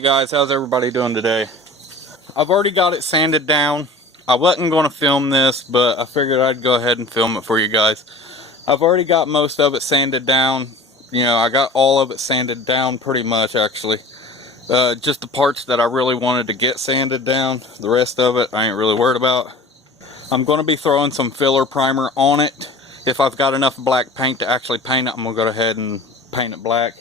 Hey guys, how's everybody doing today? I've already got it sanded down. I wasn't going to film this, but I figured I'd go ahead and film it for you guys. I've already got most of it sanded down. You know, I got all of it sanded down pretty much, actually. Just the parts that I really wanted to get sanded down. The rest of it I ain't really worried about. I'm going to be throwing some filler primer on it. If I've got enough black paint to actually paint it, I'm going to go ahead and paint it black.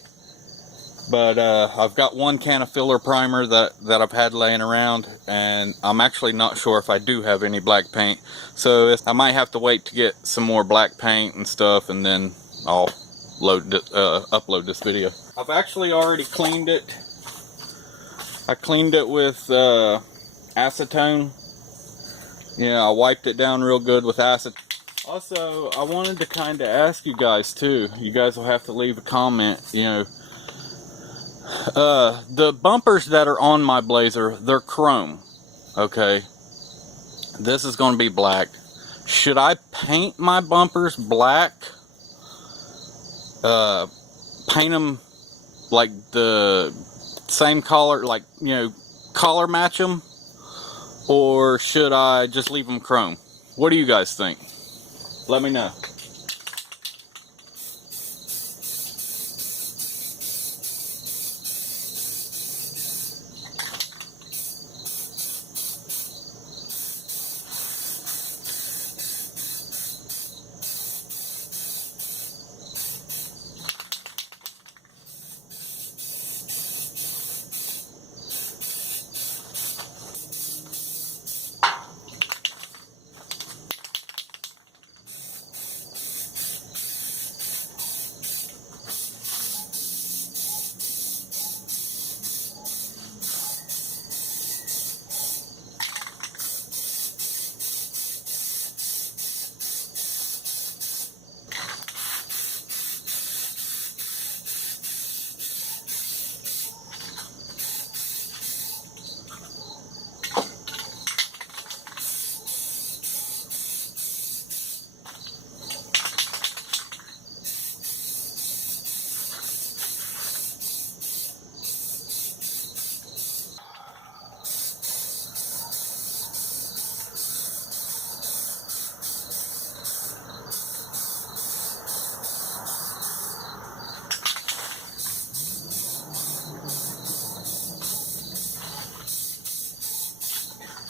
But I've got one can of filler primer that I've had laying around, and I'm actually not sure if I do have any black paint. So I might have to wait to get some more black paint and stuff, and then I'll upload this video. I've actually already cleaned it. I cleaned it with acetone. Yeah, I wiped it down real good with acetone. Also, I wanted to kind of ask you guys too. You guys will have to leave a comment, you know. The bumpers that are on my Blazer, they're chrome. Okay. This is going to be black. Should I paint my bumpers black? Paint them like the same color, like, you know, color match them? Or should I just leave them chrome? What do you guys think? Let me know.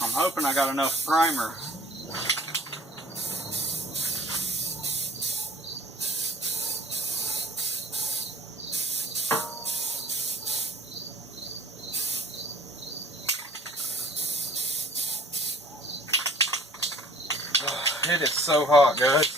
I'm hoping I got enough primer. It is so hot, guys.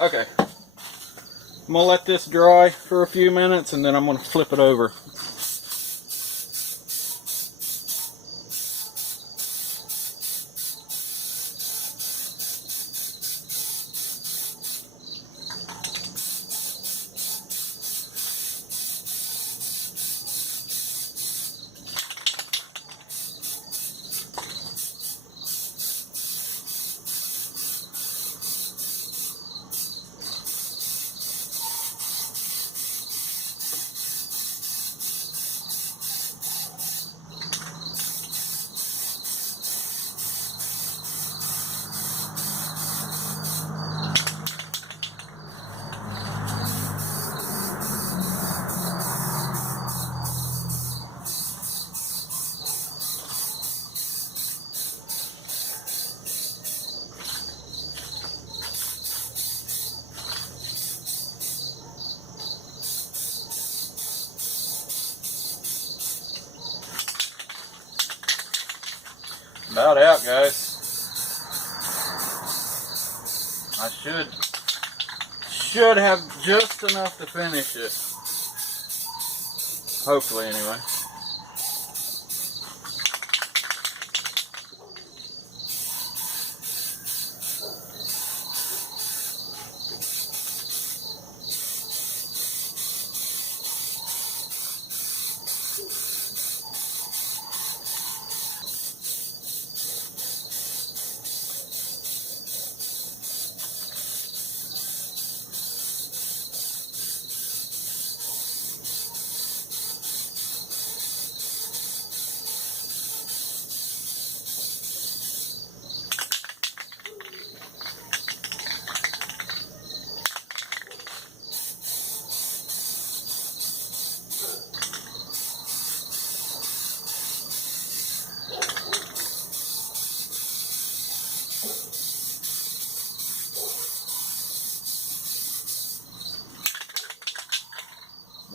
Okay, I'm going to let this dry for a few minutes and then I'm going to flip it over. About out, guys. I should have just enough to finish it. Hopefully, anyway.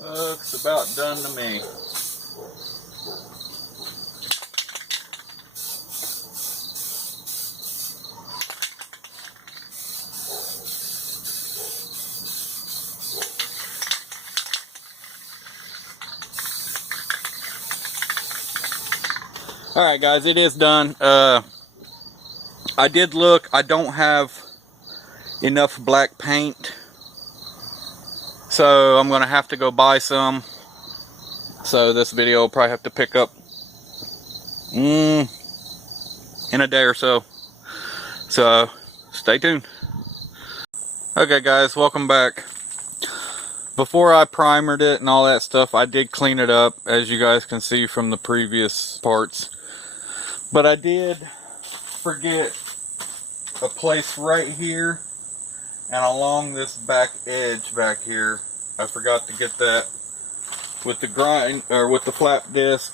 Looks about done to me. Alright guys, it is done. I did look, I don't have enough black paint, so I'm gonna have to go buy some. So this video will probably have to pick up in a day or so. So stay tuned. Okay guys, welcome back. Before I primered it and all that stuff, I did clean it up, as you guys can see from the previous parts. But I did forget a place right here and along this back edge back here. I forgot to get that with the grind, or with the flap disc.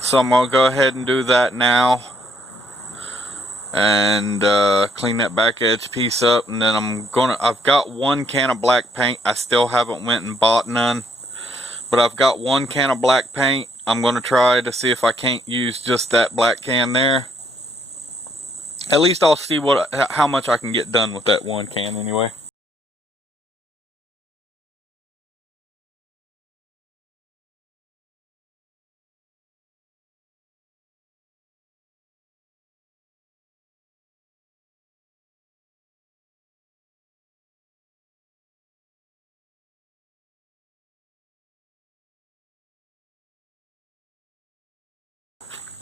So I'm gonna go ahead and do that now and clean that back edge piece up, and then I've got one can of black paint. I still haven't went and bought none, but I've got one can of black paint. I'm gonna try to see if I can't use just that black can there. At least I'll see how much I can get done with that one can anyway.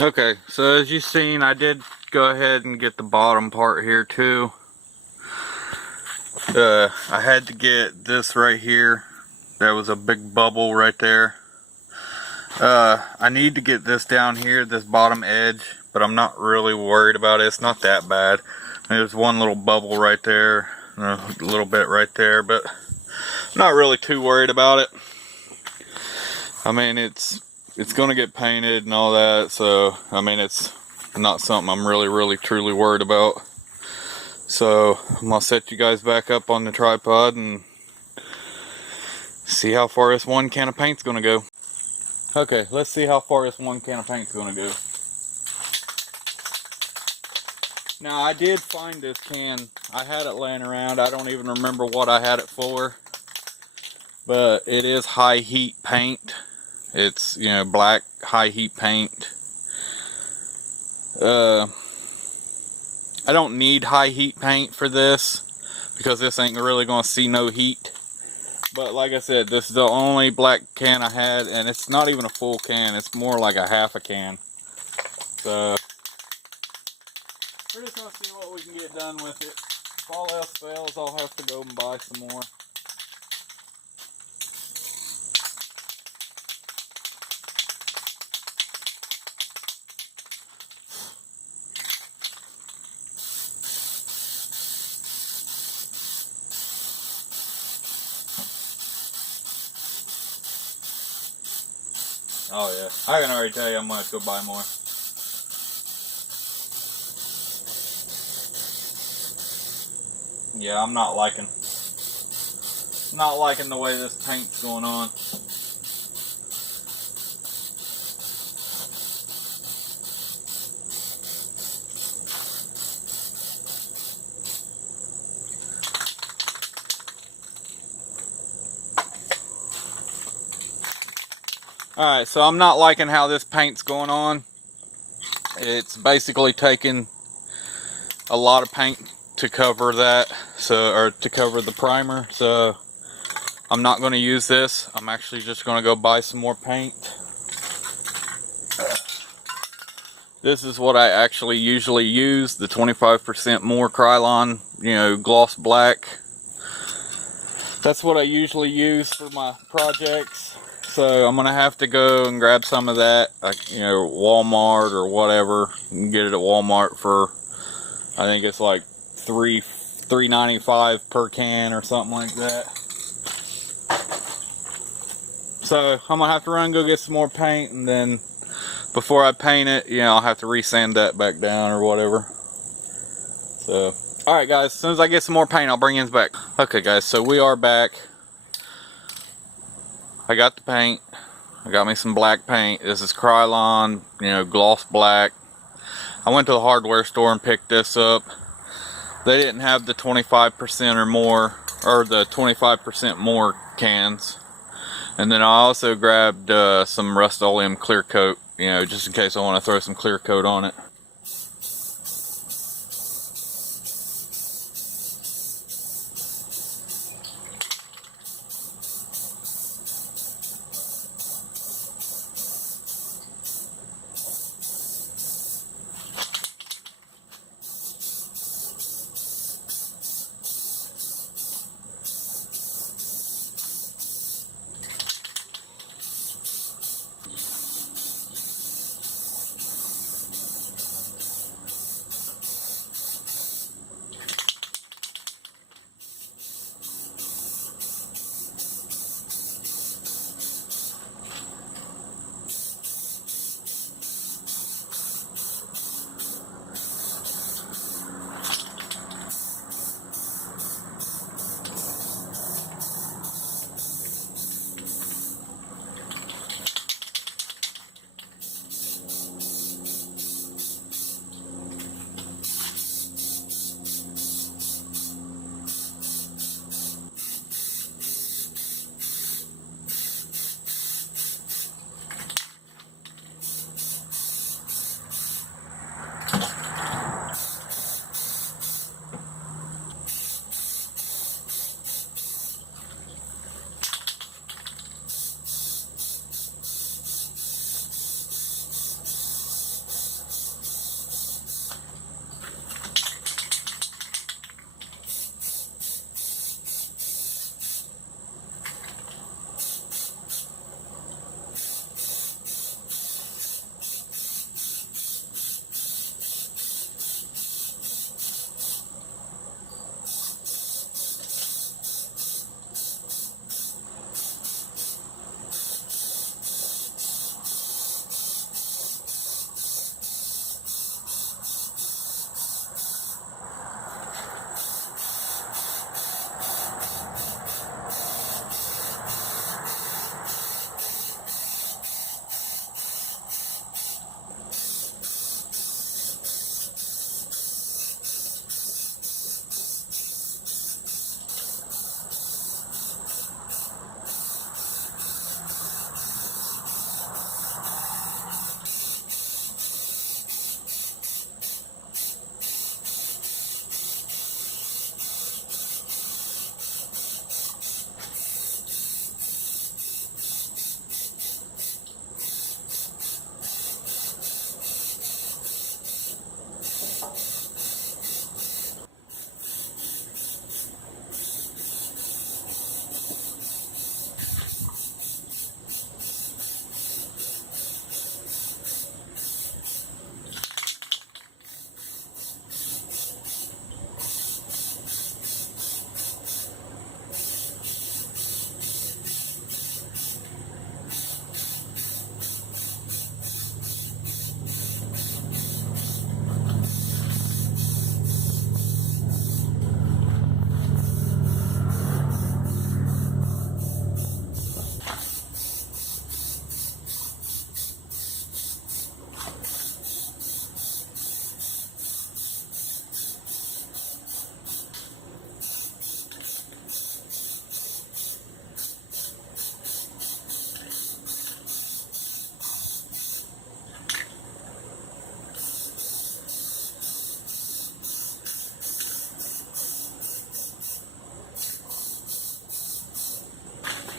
Okay, so as you've seen, I did go ahead and get the bottom part here too. I had to get this right here. There was a big bubble right there. I need to get this down here, this bottom edge, but I'm not really worried about it. It's not that bad. There's one little bubble right there, a little bit right there, but I'm not really too worried about it. I mean, it's gonna get painted and all that, so I mean, it's not something I'm really truly worried about. So I'm gonna set you guys back up on the tripod and see how far this one can of paint's gonna go. Okay, let's see how far this one can of paint's gonna go. Now, I did find this can. I had it laying around. I don't even remember what I had it for, but it is high heat paint. It's, you know, black high heat paint. I don't need high heat paint for this because this ain't really gonna see no heat. But like I said, this is the only black can I had, and it's not even a full can. It's more like a half a can. So we're just gonna see what we can get done with it. If all else fails, I'll have to go and buy some more. Oh yeah, I can already tell you I'm gonna have to go buy more. Yeah, I'm not liking the way this paint's going on. Alright, so I'm not liking how this paint's going on. It's basically taking a lot of paint to cover that, or to cover the primer. So I'm not going to use this. I'm actually just going to go buy some more paint. This is what I actually usually use, the 25% more Krylon, you know, gloss black. That's what I usually use for my projects. So I'm gonna have to go and grab some of that, like, you know, Walmart or whatever. You can get it at Walmart for, I think it's like $3.95 per can or something like that. So I'm gonna have to run and go get some more paint, and then before I paint it, you know, I'll have to resand that back down or whatever. So, alright guys, as soon as I get some more paint, I'll bring you back. Okay guys, so we are back. I got the paint. I got me some black paint. This is Krylon, you know, gloss black. I went to the hardware store and picked this up. They didn't have the 25% or more, or the 25% more cans. And then I also grabbed some Rust-Oleum clear coat, you know, just in case I want to throw some clear coat on it.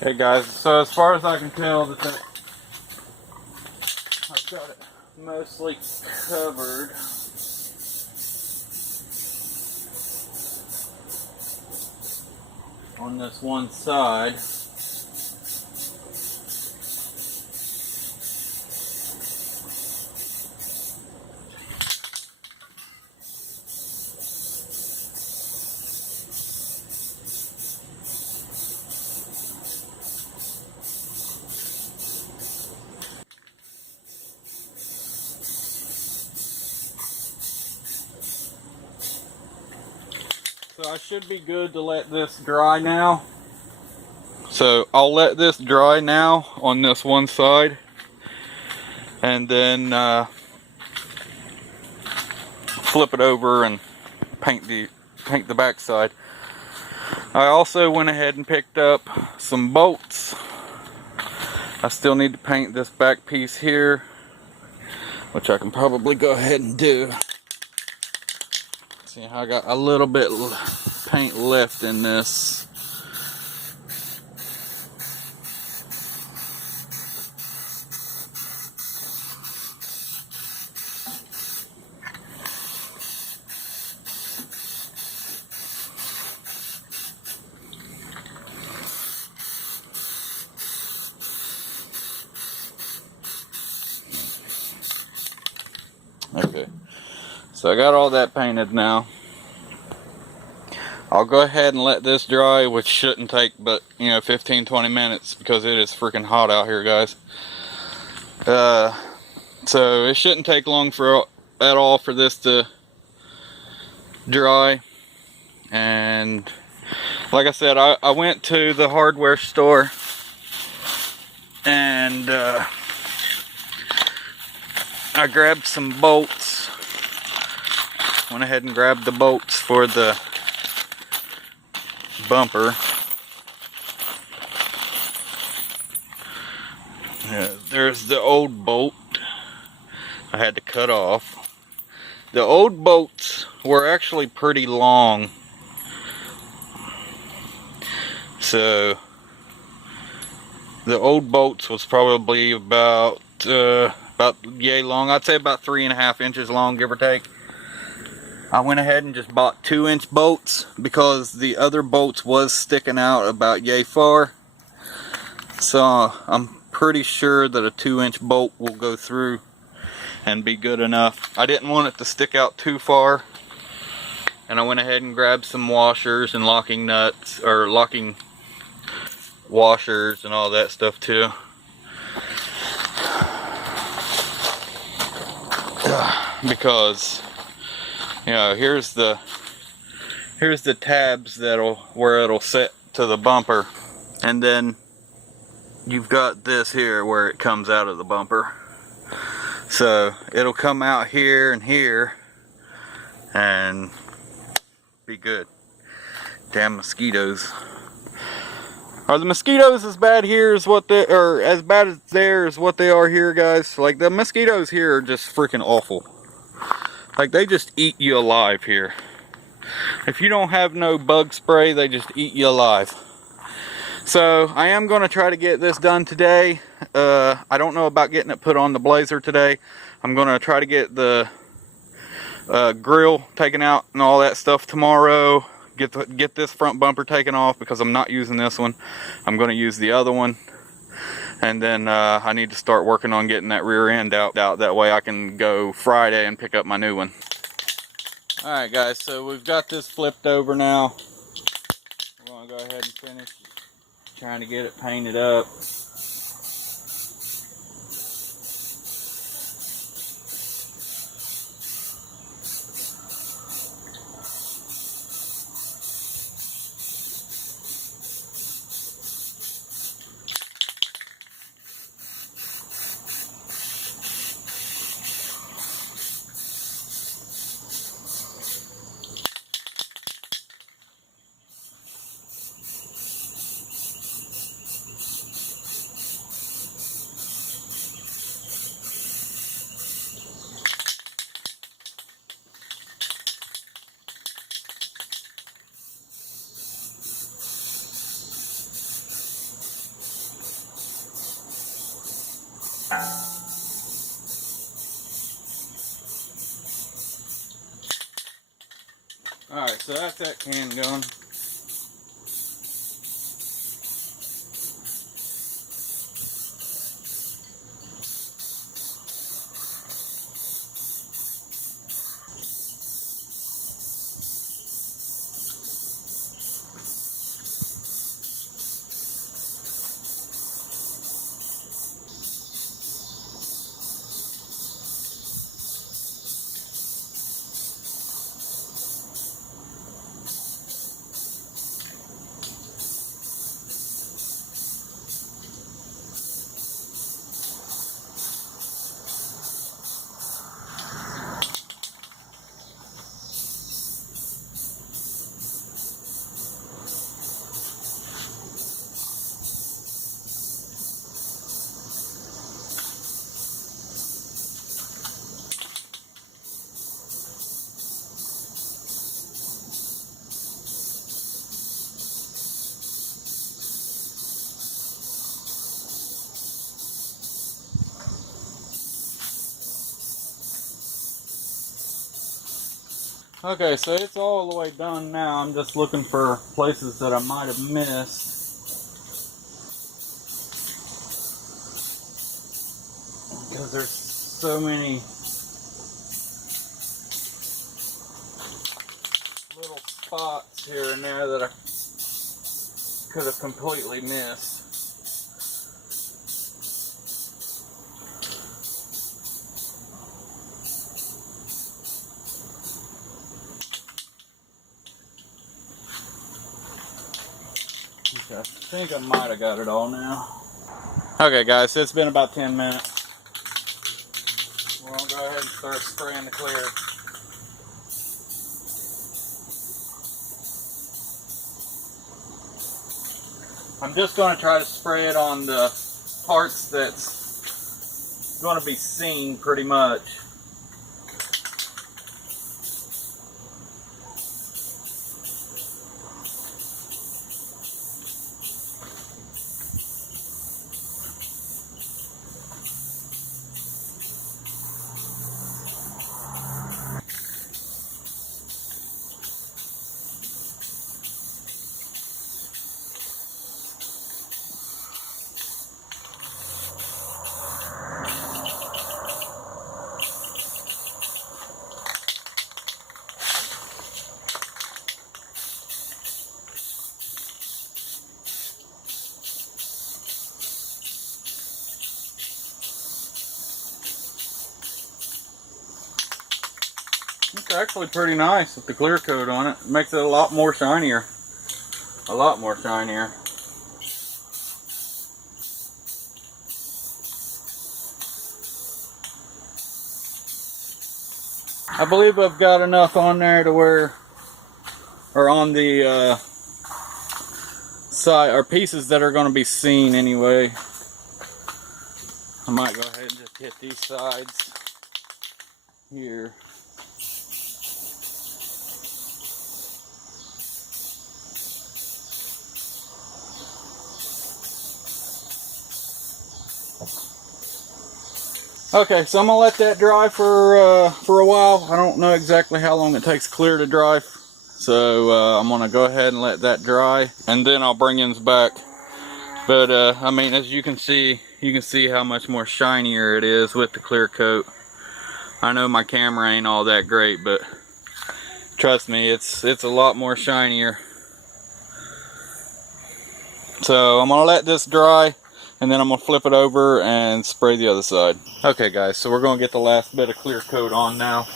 Hey guys, so as far as I can tell, I've got it mostly covered. On this one side. So I should be good to let this dry now. So I'll let this dry now on this one side, and then flip it over and paint the back side. I also went ahead and picked up some bolts. I still need to paint this back piece here, which I can probably go ahead and do. See, I got a little bit paint left in this. Okay, so I got all that painted now. I'll go ahead and let this dry, which shouldn't take but 15-20 minutes because it is freaking hot out here, guys. So it shouldn't take long at all for this to dry. And like I said, I went to the hardware store and I grabbed some bolts. Went ahead and grabbed the bolts for the bumper. There's the old bolt I had to cut off. The old bolts were actually pretty long, so the old bolts was probably about yay long. I'd say about 3.5 inches long, give or take. I went ahead and just bought 2-inch bolts because the other bolts was sticking out about yay far. So I'm pretty sure that a 2-inch bolt will go through and be good enough. I didn't want it to stick out too far, and I went ahead and grabbed some washers and locking nuts, or locking washers and all that stuff too. Because here's the tabs where it'll set to the bumper, and then you've got this here where it comes out of the bumper. So it'll come out here and here and be good. Damn mosquitoes. Are the mosquitoes as bad here as as bad as there as what they are here, guys? Like, the mosquitoes here are just freaking awful. Like, they just eat you alive here. If you don't have no bug spray, they just eat you alive. So I am going to try to get this done today. I don't know about getting it put on the Blazer today. I'm going to try to get the grill taken out and all that stuff tomorrow. Get this front bumper taken off because I'm not using this one. I'm going to use the other one. And then I need to start working on getting that rear end out. That way I can go Friday and pick up my new one. Alright guys, so we've got this flipped over now. We're going to go ahead and finish trying to get it painted up. Alright, so that's that can going. Okay, so it's all the way done now. I'm just looking for places that I might have missed. Because there's so many little spots here and there that I could have completely missed. I think I might have got it all now. Okay guys, so it's been about 10 minutes. We're gonna go ahead and start spraying the clear. I'm just gonna try to spray it on the parts that's gonna be seen pretty much. It's actually pretty nice with the clear coat on it. It makes it a lot more shinier. A lot more shinier. I believe I've got enough on there to where, or on the side, or pieces that are going to be seen anyway. I might go ahead and just hit these sides here. Okay, so I'm gonna let that dry for a while. I don't know exactly how long it takes clear to dry, so I'm gonna go ahead and let that dry, and then I'll bring him back. But I mean, as you can see how much more shinier it is with the clear coat. I know my camera ain't all that great, but trust me, it's a lot more shinier. So I'm gonna let this dry, and then I'm gonna flip it over and spray the other side. Okay guys, so we're gonna get the last bit of clear coat on now.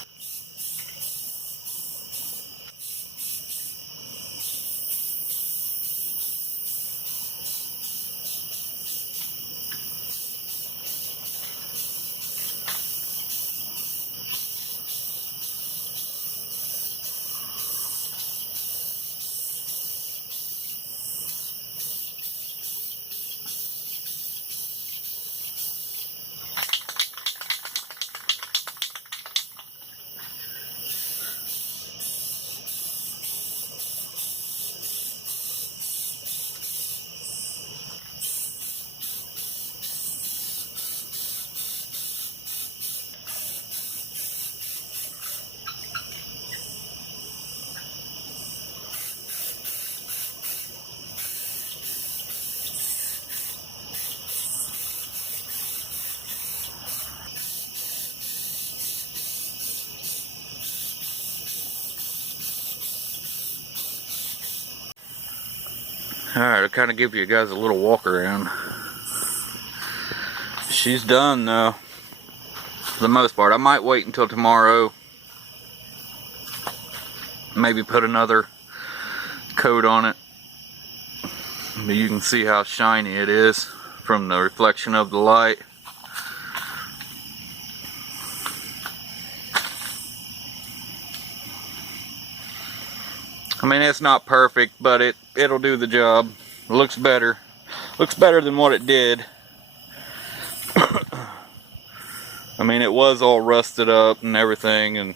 Alright, I'll kind of give you guys a little walk around. She's done though, for the most part. I might wait until tomorrow. Maybe put another coat on it. But you can see how shiny it is from the reflection of the light. I mean, it's not perfect, but it'll do the job. It looks better. Looks better than what it did. I mean, it was all rusted up and everything, and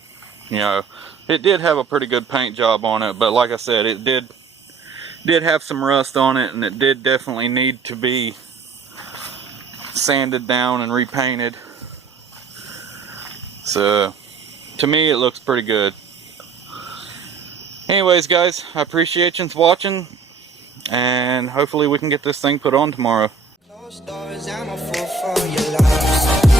you know, it did have a pretty good paint job on it, but like I said, it did have some rust on it, and it did definitely need to be sanded down and repainted. So to me, it looks pretty good. Anyways, guys, I appreciate you watching, and hopefully we can get this thing put on tomorrow. Closed doors, I'm a fool for your love.